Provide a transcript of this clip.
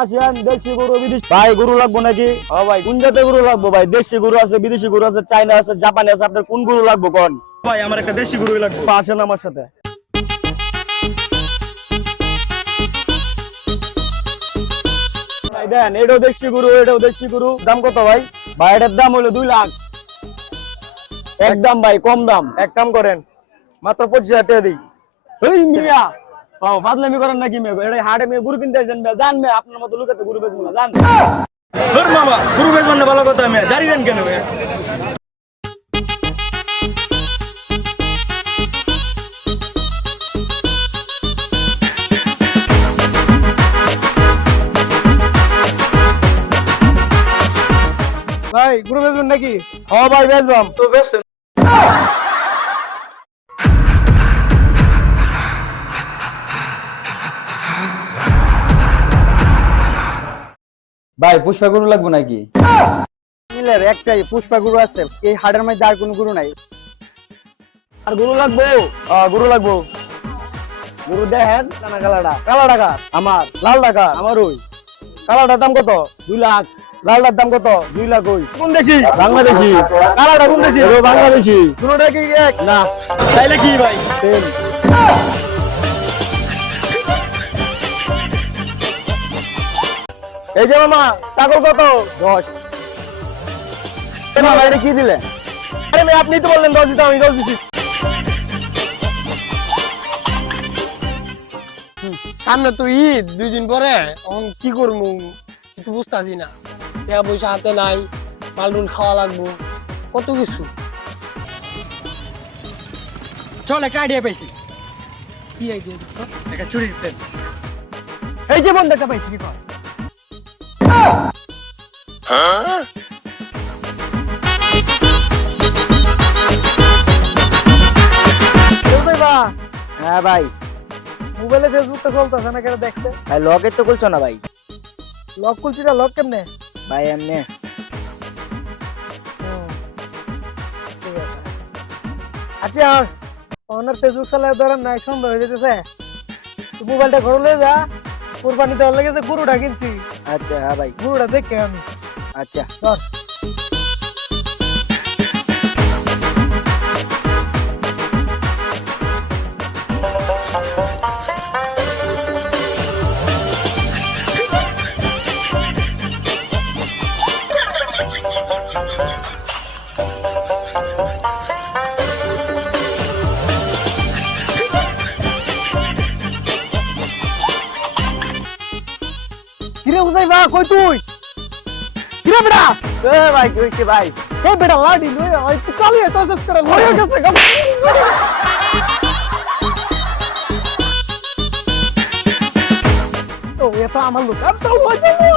আসেন দেশি গরু বিদেশি ভাই গরু লাগবো নাকি? হ্যাঁ ভাই কোন জাতের গরু লাগবো ভাই? দেশি গরু আছে, বিদেশি গরু আছে, চাইনা আছে, জাপানি আছে, আপনার কোন গরু লাগবো কোন? ভাই আমার একটা দেশি গরুই লাগবে। আসেন আমার সাথে। ভাই দেন এটাও দেশি গরু, এটাও দেশি গরু। দাম কত ভাই? ভাই এটার দাম হলো 2 লাখ। একদম ভাই কম দাম। এক কাম করেন, মাত্র 25,000 টাকা দিই। এই মিয়া পাও ফাজলামি করেন নাকি মেয়ে? এটা হাটে মেয়ে গরু কিনতে আইছেন মেয়ে, জান মেয়ে আপনার মতো লোকেতে গরু বেচবো না, জান। ধর মামা, গরু বেচবেন না ভালো কথা, আমি জারি দেন কেন? ভাই গরু বেচবেন নাকি? হ্যাঁ ভাই বেচবাম। তো বেচেন। ভাই পুষ্পা গরু লাগবে নাকি? মিলের একটাই পুষ্পা গরু আছে, এই হাটের মধ্যে আর কোনো গরু নাই। আর গরু লাগবো? গরু লাগবো। গরু দেখেন কানা কালাটা। কালা টাকা, আমার লাল টাকা। আমার ওই কালাটার দাম কত? 2 লাখ। লালটার দাম কত? 2 লাখ ওই কোন দেশি? বাংলাদেশি। কালাটা কোন দেশি? এটাও বাংলাদেশি। দুটোটা কি এক? না তাইলে কি ভাই? সেম। এই যে মামা, ছাগল কত? 10। মামা এটা কি দিলে? আরে মেয়ে আপনি তো বললেন 10 দিতে, আমি 10 দিছি। সামনে তো ঈদ 2 দিন পরে, এখন কি করবো কিছু বুঝতেছি না। টাকা পয়সা হাতে নাই, মালডুল খাওয়া লাগবো, কত কিছু। চল একটা আইডিয়া পাইছি। কি আইডিয়া? একটা চুরির প্ল্যান। এই যে বন্ধ একটা পাইছি, কি কর? হ্যাঁ ভাই। মোবাইলে ফেসবুকটা চলতেছে না, কেন দেখছে? ভাই লকের তো খুলছো না ভাই। লক খুলছি না, লক কেমনে? ভাই এমনি। ঠিক আছে। আচ্ছা ওনার ফেসবুক চালায় ধরেন না, সন্দেহ হয়ে যেতেছে। তুই মোবাইলটা ঘরে লয়ে যা, কোরবানি দেওয়ার লেগেছে গরুটা কিনছি, আচ্ছা হ্যাঁ ভাই। গরুটা দেখে আমি আচ্ছা ধর। কিরে উজাই বা কই তুই? কিরে বেটা? এ ভাই কি হইছে ভাই? এই বেটা লাডি লয়ে আই, তুই কালি এত আজজ করে লয়ে গেছে গা। তো এটা আমার লোক, আমি তো লয়ে যাবো।